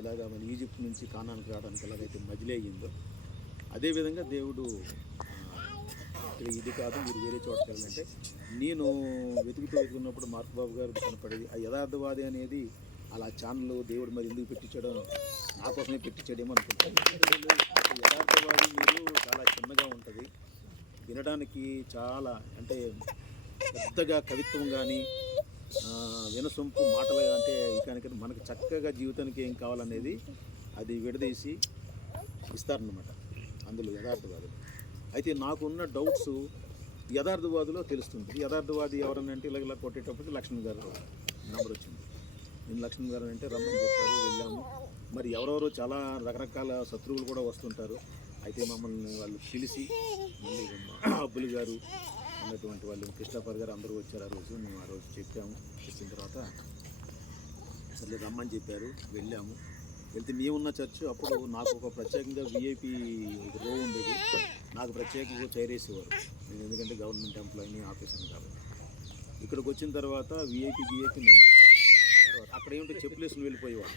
ఇలాగ మన ఈజిప్ట్ నుంచి కానానికి రావడానికి ఎలాగైతే మజిలీ అయ్యిందో అదేవిధంగా దేవుడు ఇక్కడ ఇది కాదు మీరు వేరే చోటకి వెళ్ళాలంటే నేను వెతుకున్నప్పుడు మార్క్ బాబు గారు కనపడేది ఆ యథార్థవాది అనేది అలా ఛానల్ దేవుడు మరి ఎందుకు పెట్టించాడో నా కోసమే పెట్టించాడేమో అనుకుంటాను. యథార్థవాది మీరు చాలా చిన్నగా ఉంటుంది, వినడానికి చాలా అంటే పెద్దగా కవిత్వం కానీ వినసొంపు మాటలు అంటే ఇక మనకు చక్కగా జీవితానికి ఏం కావాలనేది అది విడదీసి ఇస్తారన్నమాట అందులో యథార్థవాదులు. అయితే నాకున్న డౌట్స్ యథార్థవాదిలో తెలుస్తుంది. యథార్థవాది ఎవరని అంటే ఇలా కొట్టేటప్పుడు లక్ష్మణ్ గారు నెంబర్ వచ్చింది. నేను లక్ష్మణ్ గారు అంటే రమ్మని చెప్పారు, వెళ్ళాము. మరి ఎవరెవరో చాలా రకరకాల శత్రువులు కూడా వస్తుంటారు. అయితే మమ్మల్ని వాళ్ళు పిలిచి మళ్ళీ అబ్బులు గారు ఉన్నటువంటి వాళ్ళు కృష్ణాపర్ గారు అందరూ వచ్చారు. ఆ రోజు మేము ఆ రోజు చెప్పాము. చెప్పిన తర్వాత సరే రమ్మని చెప్పారు, వెళ్ళాము. వెళ్తే మేమున్న చర్చ్ అప్పుడు నాకు ఒక ప్రత్యేకంగా విఐపి రో ఉండేది, నాకు ప్రత్యేకంగా చైర్ వేసేవారు. నేను ఎందుకంటే గవర్నమెంట్ ఎంప్లాయీని ఆఫీసర్ని కాబట్టి. ఇక్కడికి వచ్చిన తర్వాత విఐపి నేను తర్వాత అక్కడ ఏమిటో చెప్పులు వేసుకుని వెళ్ళిపోయేవాడు.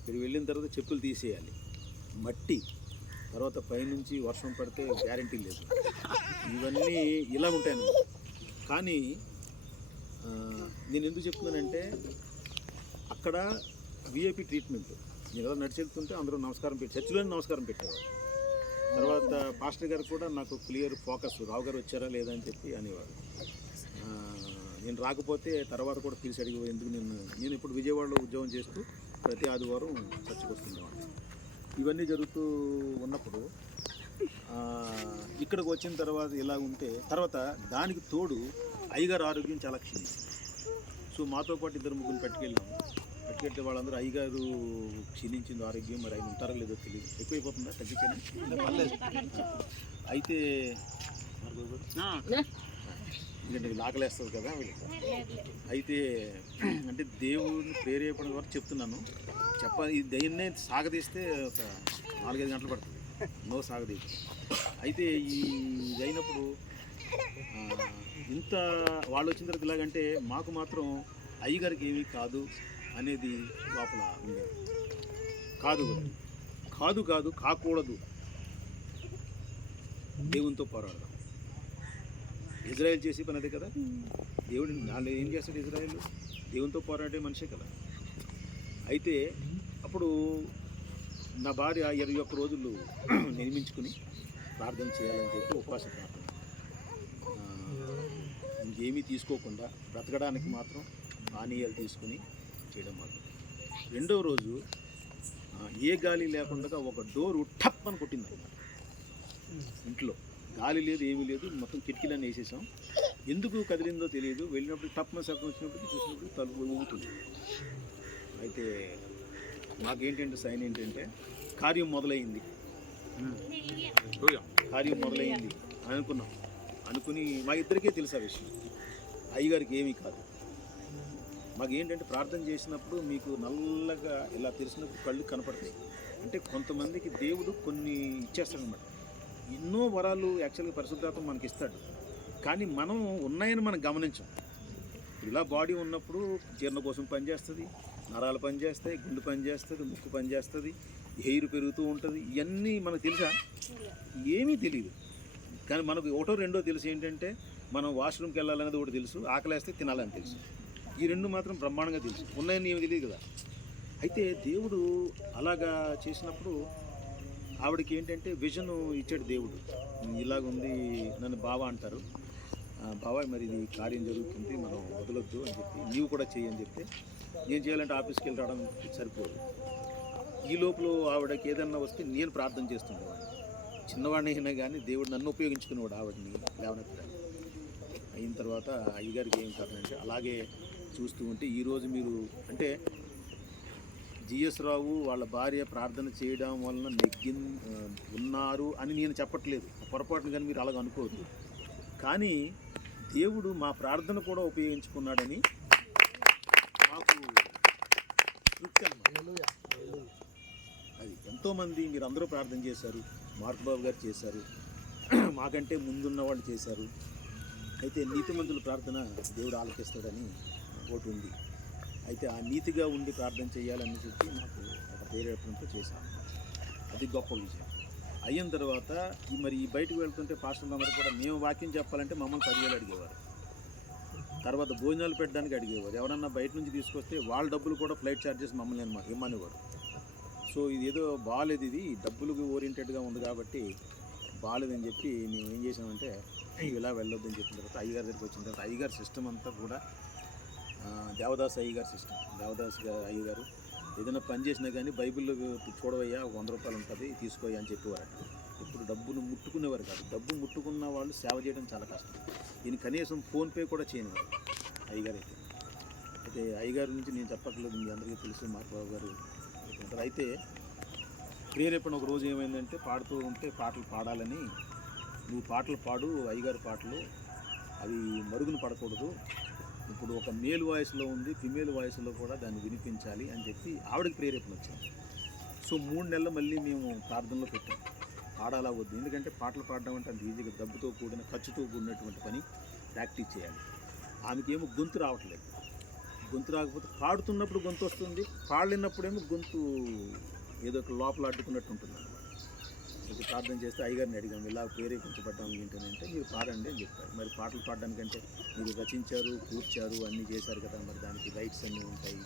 ఇక్కడ వెళ్ళిన తర్వాత చెప్పులు తీసేయాలి, మట్టి, తర్వాత పైనుంచి వర్షం పడితే గ్యారంటీ లేదు. ఇవన్నీ ఇలా ఉంటాయన్నమాట. కానీ నేను ఎందుకు చెప్తున్నానంటే అక్కడ విఐపి ట్రీట్మెంట్. నేను ఎలా నడిచి వెళ్తుంటే అందరూ నమస్కారం పెట్టి చర్చిలోనే నమస్కారం పెట్టేవారు. తర్వాత పాస్టర్ గారు కూడా నాకు క్లియర్ ఫోకస్ రావు గారు వచ్చారా లేదా అని చెప్పి అనేవారు. నేను రాకపోతే తర్వాత కూడా పిలిచి అడిగి ఎందుకు నేను ఇప్పుడు విజయవాడలో ఉద్యోగం చేస్తూ ప్రతి ఆదివారం చర్చకు వస్తుండేవాడిని. ఇవన్నీ జరుగుతూ ఉన్నప్పుడు ఇక్కడికి వచ్చిన తర్వాత ఇలా ఉంటే తర్వాత దానికి తోడు అయ్యగారు ఆరోగ్యం చాలా క్షీణించింది. సో మాతో పాటు ఇద్దరు ముగ్గురు పట్టుకెళ్ళాము. పట్టుకెళ్తే వాళ్ళందరూ అయ్యగారు క్షీణించింది ఆరోగ్యం, మరి ఆయన ఉంటారో లేదో తెలియదు, ఎక్కువైపోతుందా తగ్గించాను. అయితే ఎందుకంటే ఆకలేస్తుంది కదా అయితే అంటే దేవుడిని ప్రేరేపణ వరకు చెప్తున్నాను. ఈ దయ్యాన్నే సాగదీస్తే ఒక 4-5 గంటలు పడుతుంది, నో సాగదీసి. అయితే ఇది అయినప్పుడు ఇంత వాళ్ళు వచ్చిన తర్వాత ఇలాగంటే మాకు మాత్రం అయ్యగారికి ఏమీ కాదు అనేది లోపల ఉండేది. కాదు కాకూడదు, దేవునితో పోరాడదాం. ఇజ్రాయెల్ చేసే పని అదే కదా. దేవుడు వాళ్ళు ఏం చేస్తాడు? ఇజ్రాయెల్ దేవునితో పోరాడే మనిషే కదా. అయితే అప్పుడు నా భార్య 21 రోజులు నిర్మించుకుని ప్రార్థన చేయాలని చెప్పి ఉపవాస ప్రార్థన, ఇంకేమీ తీసుకోకుండా బ్రతకడానికి మాత్రం పానీయాలు తీసుకుని చేయడం మాత్రం. రెండవ రోజు ఏ గాలి లేకుండా ఒక డోరు టప్ అని కొట్టింది అన్నమాట. ఇంట్లో గాలి లేదు, ఏమీ లేదు, మొత్తం కిటికీలన్నీ వేసేసాం. ఎందుకు కదిలిందో తెలియదు. వెళ్ళినప్పుడు టప్న శబ్దం వచ్చినప్పుడు చూసినప్పుడు తలుపు ఊగుతుంది. అయితే మాకేంటంటే సైన్ ఏంటంటే కార్యం మొదలైంది అనుకున్నాం. అనుకుని మా ఇద్దరికే తెలుసు ఆ విషయం, అయ్యగారికి ఏమీ కాదు. మాకేంటంటే ప్రార్థన చేసినప్పుడు మీకు నల్లగా ఇలా తెలిసినప్పుడు కళ్ళు కనపడతాయి. అంటే కొంతమందికి దేవుడు కొన్ని ఇచ్చేస్తాడనమాట. ఎన్నో వరాలు యాక్చువల్గా పరిశుద్ధాత్మ మనకి ఇస్తాడు, కానీ మనం ఉన్నాయని మనం గమనించాం. ఇలా బాడీ ఉన్నప్పుడు జీర్ణ కోసం పనిచేస్తుంది, నరాలు పనిచేస్తాయి, గుండె పనిచేస్తుంది, ముక్కు పనిచేస్తుంది, హెయిర్ పెరుగుతూ ఉంటుంది. ఇవన్నీ మనకు తెలుసా? ఏమీ తెలియదు. కానీ మనకు ఒకటో రెండో తెలుసు ఏంటంటే మనం వాష్రూమ్కి వెళ్ళాలనేది ఒకటి తెలుసు, ఆకలేస్తే తినాలని తెలుసు. ఈ రెండు మాత్రం బ్రహ్మాండంగా తెలుసు, ఉన్నాయని ఏమి తెలియదు కదా. అయితే దేవుడు అలాగా చేసినప్పుడు ఆవిడకి ఏంటంటే విజన్ ఇచ్చాడు దేవుడు. ఇలాగుంది, నన్ను బావ అంటారు, బావ మరి ఇది కార్యం జరుగుతుంది, మనం వదలొద్దు అని చెప్పి, నీవు కూడా చేయని చెప్తే నేను చేయాలంటే ఆఫీస్కి వెళ్ళి రావడం సరిపోదు. ఈ లోపల ఆవిడకి ఏదన్నా వస్తే నేను ప్రార్థన చేస్తుండేవాడిని. చిన్నవాడిని అయినా కానీ దేవుడు నన్ను ఉపయోగించుకునేవాడు ఆవిడని లేవనెత్తడానికి. అయిన తర్వాత అయ్యగారికి ఏం కారణంటే అలాగే చూస్తూ ఉంటే ఈరోజు మీరు అంటే జిఎస్ రావు వాళ్ళ భార్య ప్రార్థన చేయడం వలన ఉన్నారు అని నేను చెప్పట్లేదు, పొరపాటును కానీ మీరు అలాగ అనుకోవద్దు. కానీ దేవుడు మా ప్రార్థన కూడా ఉపయోగించుకున్నాడని మాకు తృప్తి అన్నమాట. అది ఎంతోమంది మీరు అందరూ ప్రార్థన చేశారు, మార్క్ బాబు గారు చేశారు, మాకంటే ముందున్న వాళ్ళు చేశారు. అయితే నీతిమంతుల ప్రార్థన దేవుడు ఆలకిస్తాడని ఒకటి ఉంది. అయితే ఆ నీతిగా ఉండి ప్రార్థన చేయాలని చెప్పి నాకు ఒక ప్రేరేపణతో చేశాను. అది గొప్ప విజయం. అయిన తర్వాత మరి ఈ బయటకు వెళ్తుంటే పాస్టర్లు అందరూ కూడా మేము వాక్యం చెప్పాలంటే మమ్మల్ని 10,000 అడిగేవారు. తర్వాత భోజనాలు పెట్టడానికి అడిగేవారు. ఎవరన్నా బయట నుంచి తీసుకొస్తే వాళ్ళ డబ్బులు కూడా ఫ్లైట్ ఛార్జెస్ మమ్మల్ని ఇమ్మనేవారు. సో ఇది ఏదో బాగాలేదు, ఇది డబ్బులకు ఓరియంటెడ్గా ఉంది కాబట్టి బాగాలేదని చెప్పి మేము ఏం చేసామంటే ఇలా వెళ్ళొద్దని చెప్పిన తర్వాత అయ్యగారి దగ్గరికి వచ్చిన తర్వాత అయ్యగారి సిస్టమ్ అంతా కూడా దేవదాస్ అయ్యగారి సిస్టమ్. దేవదాస్ అయ్యగారు ఏదైనా పని చేసినా కానీ బైబిల్లో చూడవయ్యా 100 రూపాయలు ఉంటుంది తీసుకోయ్యా అని చెప్పేవారు. ఇప్పుడు డబ్బును ముట్టుకునేవారు కాదు. డబ్బు ముట్టుకున్న వాళ్ళు సేవ చేయడం చాలా కష్టం. దీన్ని కనీసం ఫోన్పే కూడా చేయనివారు అయ్యగారు అయితే అయ్యగారి నుంచి నేను చెప్పట్లేదు, మీ అందరికీ తెలుసు, మార్కబాబు గారు చెప్తుంటారు. అయితే ప్రేరేపణ ఒక రోజు ఏమైందంటే పాడుతూ ఉంటే పాటలు పాడాలని, నువ్వు పాటలు పాడు, అయ్యగారి పాటలు అవి మరుగున పడకూడదు, ఇప్పుడు ఒక మేల్ వాయిస్లో ఉంది, ఫిమేల్ వాయిస్లో కూడా దాన్ని వినిపించాలి అని చెప్పి ఆవిడకి ప్రేరేపణ వచ్చింది. సో 3 నెలలు మళ్ళీ మేము ప్రార్థనలో పెట్టాం, పాడాలా వద్దు. ఎందుకంటే పాటలు పాడడం అంటే అంత ఈజీగా డబ్బుతో కూడిన ఖర్చుతో కూడినటువంటి పని, ప్రాక్టీస్ చేయాలి. ఆమెకేమో గొంతు రావట్లేదు. గొంతు రాకపోతే పాడుతున్నప్పుడు గొంతు వస్తుంది, పాడలేనప్పుడేమో గొంతు ఏదో ఒక లోపల అడ్డుకున్నట్టు ఉంటుంది అన్నమాట. ఇది ప్రార్థన చేస్తే అయ్యగారిని అడిగాము, ఇలా ప్రేరేపించబడ్డాము ఏంటంటే మీరు పాడండి అని చెప్పారు. మరి పాటలు పాడడానికంటే మీరు రచించారు, కూర్చారు, అన్నీ చేశారు కదా, మరి దానికి రైట్స్ అన్నీ ఉంటాయి.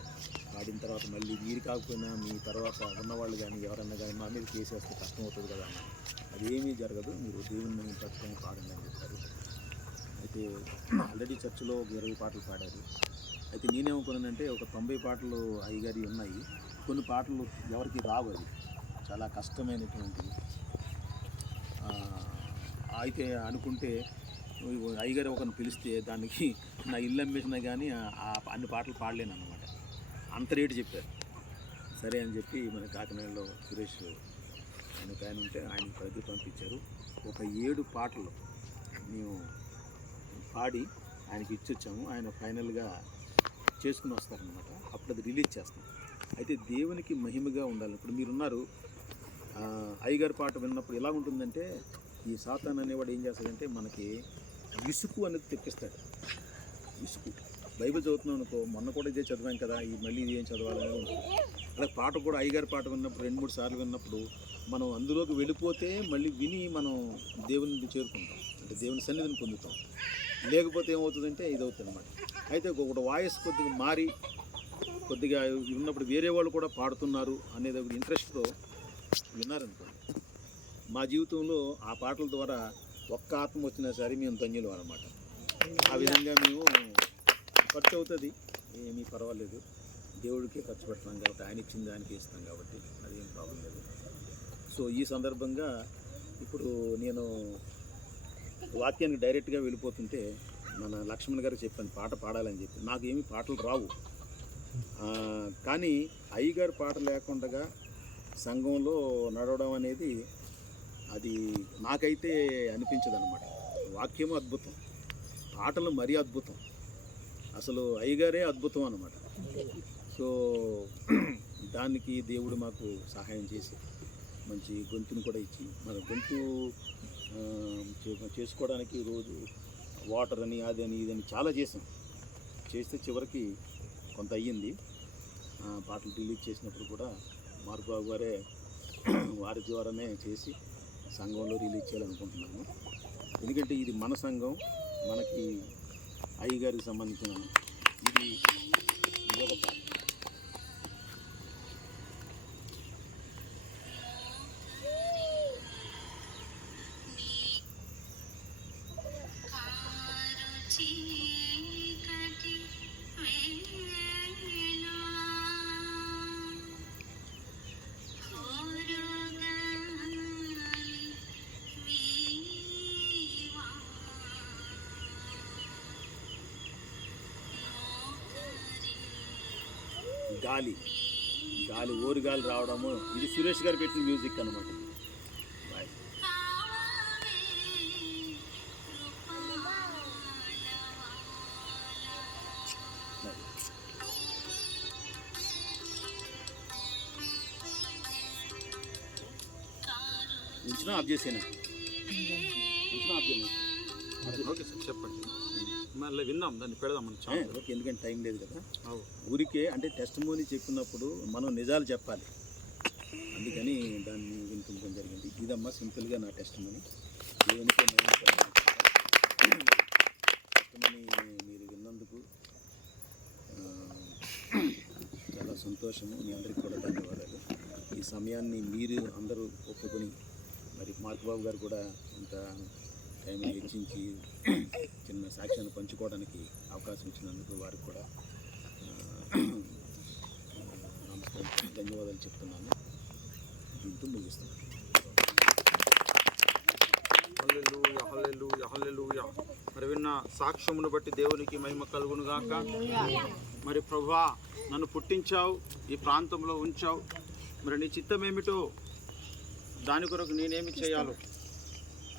పాడిన తర్వాత మళ్ళీ మీరు కాకపోయినా మీ తర్వాత ఉన్నవాళ్ళు కానీ ఎవరన్నా కానీ మా మీద కేసేస్తే కష్టం అవుతుంది కదా అన్న. అదేమీ జరగదు, మీరు దేవుని పట్టుకొని పాడండి అని చెప్పారు. అయితే ఆల్రెడీ చర్చిలో 20 పాటలు పాడారు. అయితే నేనేమనుకున్నానంటే ఒక 90 పాటలు అయ్యగారి ఉన్నాయి, కొన్ని పాటలు ఎవరికి రావు, అది చాలా కష్టమైనటువంటివి. అయితే అనుకుంటే అయ్యగారు ఒకరిని పిలిస్తే దానికి నా ఇల్లు అమ్మేసినా కానీ అన్ని పాటలు పాడలేను అన్నమాట, అంత రేటు చెప్పారు. సరే అని చెప్పి మన కాకినాడలో సురేష్ ఆయన ఉంటే ఆయన ప్రతి పంపించారు. ఒక 7 పాటలు మేము పాడి ఆయనకి ఇచ్చొచ్చాము. ఆయన ఫైనల్గా చేసుకుని వస్తారనమాట, అప్పుడు అది రిలీజ్ చేస్తాం. అయితే దేవునికి మహిమగా ఉండాలి. ఇప్పుడు మీరున్నారు, అయ్యగారి పాట విన్నప్పుడు ఎలా ఉంటుందంటే, ఈ సాతాన్ అనేవాడు ఏం చేస్తాడంటే మనకి విసుగు అనేది తెప్పిస్తాడు. విసుగు బైబిల్ చదువుతున్నాం అనుకో, మొన్న కూడా ఇదే చదివాం కదా, ఈ మళ్ళీ ఇది ఏం చదవాలని ఉంటుంది. అలా పాట కూడా అయ్యగారి పాట విన్నప్పుడు 2-3 సార్లు విన్నప్పుడు మనం అందులోకి వెళ్ళిపోతే మళ్ళీ విని మనం దేవుని చేరుకుంటాం, అంటే దేవుని సన్నిధిని పొందుతాం. లేకపోతే ఏమవుతుందంటే ఇది అవుతుంది అన్నమాట. అయితే ఒక వాయిస్ కొద్దిగా మారి కొద్దిగా ఉన్నప్పుడు వేరే వాళ్ళు కూడా పాడుతున్నారు అనేది ఒక ఇంట్రెస్ట్తో విన్నారనుకోండి, మా జీవితంలో ఆ పాటల ద్వారా ఒక్క ఆత్మ వచ్చినా సరే మేము ధన్యులు అన్నమాట. ఆ విధంగా మేము ఖర్చు అవుతుంది, ఏమీ పర్వాలేదు, దేవుడికే ఖర్చు పెడతాం కాబట్టి ఆయన ఇచ్చిన దానికి ఇస్తాం కాబట్టి అదేం ప్రాబ్లం లేదు. సో ఈ సందర్భంగా ఇప్పుడు నేను వాక్యానికి డైరెక్ట్గా వెళ్ళిపోతుంటే మన లక్ష్మణ్ గారు చెప్పాను పాట పాడాలని చెప్పి. నాకు ఏమీ పాటలు రావు, కానీ అయ్యగారి పాట లేకుండా సంఘంలో నడవడం అనేది అది నాకైతే అనిపించదు అన్నమాట. వాక్యము అద్భుతం, పాటలు మరీ అద్భుతం, అసలు అయ్యగారే అద్భుతం అన్నమాట. సో దానికి దేవుడు మాకు సహాయం చేసి మంచి గొంతును కూడా ఇచ్చి, మన గొంతు చేసుకోవడానికి రోజు వాటర్ అని అదని ఇదని చాలా చేస్తే చివరికి కొంత అయ్యింది. పాటలు రిలీజ్ చేసినప్పుడు కూడా మార్కబాబు గారే వారి ద్వారానే చేసి సంఘంలో రిలీజ్ చేయాలనుకుంటున్నాను. ఎందుకంటే ఇది మన సంఘం, మనకి అయ్యగారికి సంబంధించిన ఇది ఒక పాట. గాలి ఓరుగాలి రావడము, ఇది సురేష్ గారు పెట్టిన మ్యూజిక్ అన్నమాట. ఉంచిన ఆఫ్ చేసేనా, ఓకే సార్ చెప్పండి, మళ్ళీ విన్నాం, దాన్ని పెడదాం మనం. ఓకే, ఎందుకంటే టైం లేదు కదా. ఊరికే అంటే టెస్టిమోనీ చెప్పినప్పుడు మనం నిజాలు చెప్పాలి. అందుకని దాన్ని వినిపించడం జరిగింది. ఇదమ్మా సింపుల్గా నా టెస్ట్ మనీ. దేవునికే మీరు విన్నందుకు చాలా సంతోషము. మీ అందరికీ కూడా ధన్యవాదాలు. ఈ సమయాన్ని మీరు అందరూ ఒప్పుకొని మరి మార్క్ బాబు గారు కూడా ఇంత టైంని హెచ్చించి చిన్న సాక్ష్యాన్ని పంచుకోవడానికి అవకాశం ఇచ్చినందుకు వారికి కూడా నమస్కారం, ధన్యవాదాలు చెప్తున్నాను. దీంతో ముగిస్తున్నాను. హల్లెలూయా, హల్లెలూయా, హల్లెలూయా. మరి విన్న సాక్ష్యమును బట్టి దేవునికి మహిమ కలుగును గాక. మరి ప్రభువా, నన్ను పుట్టించావు, ఈ ప్రాంతంలో ఉంచావు. మరి నీ చిత్తం ఏమిటో, దాని కొరకు నేనేమి చేయాలో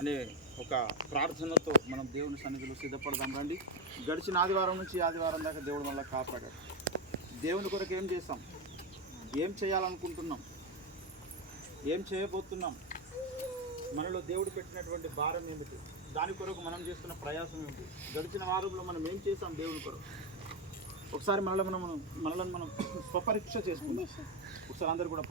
అనే ఒక ప్రార్థనతో మనం దేవుని సన్నిధిలో సిద్ధపడదాం రండి. గడిచిన ఆదివారం నుంచి ఆదివారం దాకా దేవుడు మళ్ళీ కాపాడాడు. దేవుని కొరకు ఏం చేస్తాం, ఏం చేయాలనుకుంటున్నాం, ఏం చేయబోతున్నాం, మనలో దేవుడు పెట్టినటువంటి భారం ఏమిటి, దాని కొరకు మనం చేస్తున్న ప్రయాసం ఏమిటి, గడిచిన వారంలో మనం ఏం చేసాం దేవుని కొరకు. ఒకసారి మనల్ని మనం స్వపరీక్ష చేసుకుందాం. ఒకసారి అందరూ కూడా